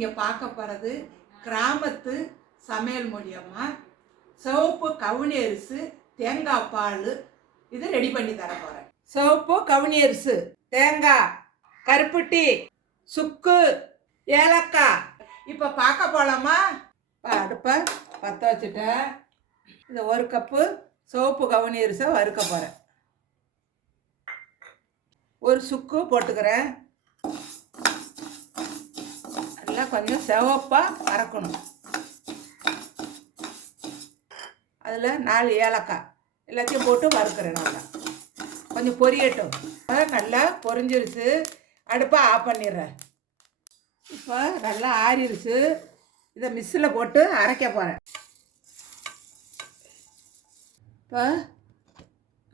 நீங்கள் பார்க்க போகிறது கிராமத்து சமையல் மூலியமாக சிவப்பு கவுனி அரிசி தேங்காய் பால் இது ரெடி பண்ணி தர போகிறேன் சிவப்பு கவுனி அரிசி தேங்காய் கருப்பட்டி சுக்கு ஏலக்காய். இப்போ பார்க்க போகலாமா அடுப்பை பற்ற வச்சுட்டேன். இந்த ஒரு கப்பு சிவப்பு கவுனி அரிசை வறுக்க போகிறேன் ஒரு சுக்கு போட்டுக்கிறேன். கொஞ்சம் சிவப்பாக வறக்கணும் அதில் நாலு ஏலக்காய் எல்லாத்தையும் போட்டு வறுக்கிறேன் நல்லா கொஞ்சம் பொரியட்டும். நல்லா பொரிஞ்சிருச்சு. அடுப்பை ஆஃப் பண்ணிடுறேன். இப்போ நல்லா ஆறிடுச்சு இதை மிக்ஸில் போட்டு அரைக்க போகிறேன் இப்போ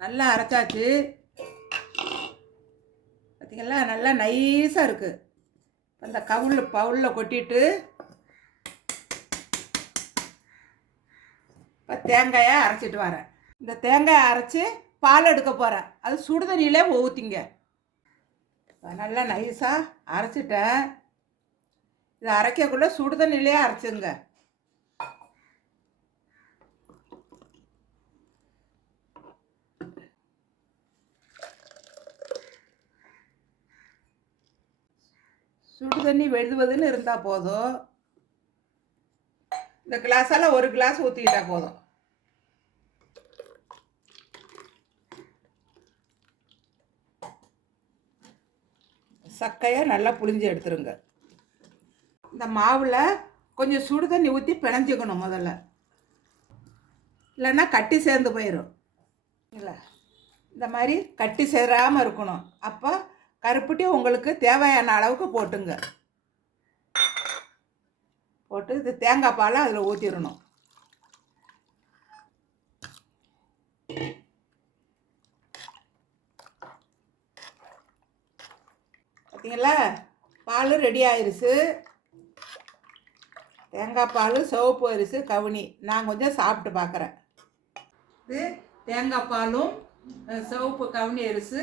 நல்லா அரைச்சாச்சு. பார்த்திங்களா நல்லா நைஸாக இருக்குது அந்த கவுள் பவுலில் கொட்டிட்டு இப்போ தேங்காயை அரைச்சிட்டு வரேன். இந்த தேங்காயை அரைச்சி பால் எடுக்க போகிறேன் அது சுடுதண்ணியிலே ஊற்றிங்க நல்லா நைஸாக அரைச்சிட்டேன். இது அரைக்கக்குள்ளே சுடுதண்ணிலே அரைச்சிங்க. சுடு தண்ணி வெதுவதுன்னு இருந்தால் போதும். இந்த கிளாஸால் ஒரு கிளாஸ் ஊற்றிக்கிட்டா போதும். சக்கையை நல்லா புளிஞ்சு எடுத்துருங்க. இந்த மாவில் கொஞ்சம் சுடு தண்ணி ஊற்றி பிணைஞ்சிக்கணும் முதல்ல. இல்லைன்னா கட்டி சேர்ந்து போயிடும் இல்லை. இந்த மாதிரி கட்டி சேராமல் இருக்கணும். அப்போ கருப்பட்டி உங்களுக்கு தேவையான அளவுக்கு போட்டுங்க. போட்டு இது தேங்காய் பாலை அதில் ஊற்றிடணும் பார்த்தீங்களா பால் ரெடி ஆயிடுச்சு தேங்காய் பால் சிவப்பு அரிசி கவுனி. நான் கொஞ்சம் சாப்பிட்டு பார்க்குறேன் இது தேங்காய் பாலும் சிவப்பு கவுனி அரிசி.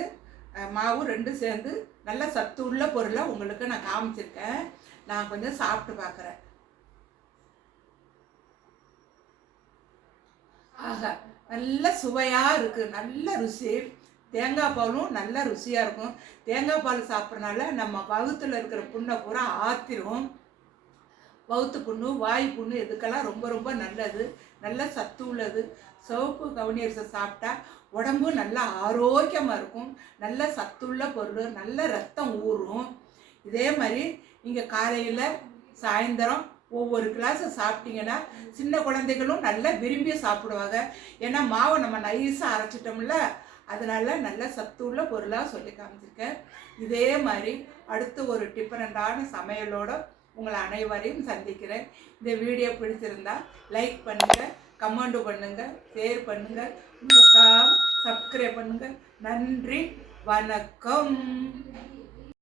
மாவு மாவும் ரெண்டும் சேர்ந்து நல்ல சத்து உள்ள பொருளை உங்களுக்கு நான் காமிச்சிருக்கேன். நான் கொஞ்சம் சாப்பிட்டு பார்க்குறேன். ஆஹா நல்ல சுவையாக இருக்குது நல்ல ருசி. தேங்காய் பாலும் நல்ல ருசியாக இருக்கும். தேங்காய் பால் சாப்பிட்றனால நம்ம பகுத்தில் இருக்கிற புண்ணை பூரா ஆத்திரும். வவுத்து புண்ணு வாய் புண்ணு இதுக்கெல்லாம் ரொம்ப ரொம்ப நல்லது. நல்ல சத்து உள்ளது. சிவப்பு கவுனியரிசை சாப்பிட்டா உடம்பு நல்லா ஆரோக்கியமாக இருக்கும். நல்ல சத்துள்ள பொருள் நல்ல ரத்தம் ஊறும். இதே மாதிரி நீங்கள் காலையில் சாயந்தரம் ஒவ்வொரு கிளாஸை சாப்பிட்டீங்கன்னா சின்ன குழந்தைகளும் நல்லா விரும்பி சாப்பிடுவாங்க. ஏன்னா மாவை நம்ம நைஸாக அரைச்சிட்டோம்ல அதனால் நல்ல சத்துள்ள பொருளாக சொல்லி காமிச்சிருக்கேன். இதே மாதிரி அடுத்து ஒரு டிஃப்ரெண்டான சமையலோட உங்களை அனைவரையும் சந்திக்கிறேன். இந்த வீடியோ பிடிச்சிருந்தா லைக் பண்ணுங்கள் கமெண்ட் பண்ணுங்கள் ஷேர் பண்ணுங்கள் சப்ஸ்கிரைப் பண்ணுங்கள் நன்றி வணக்கம்.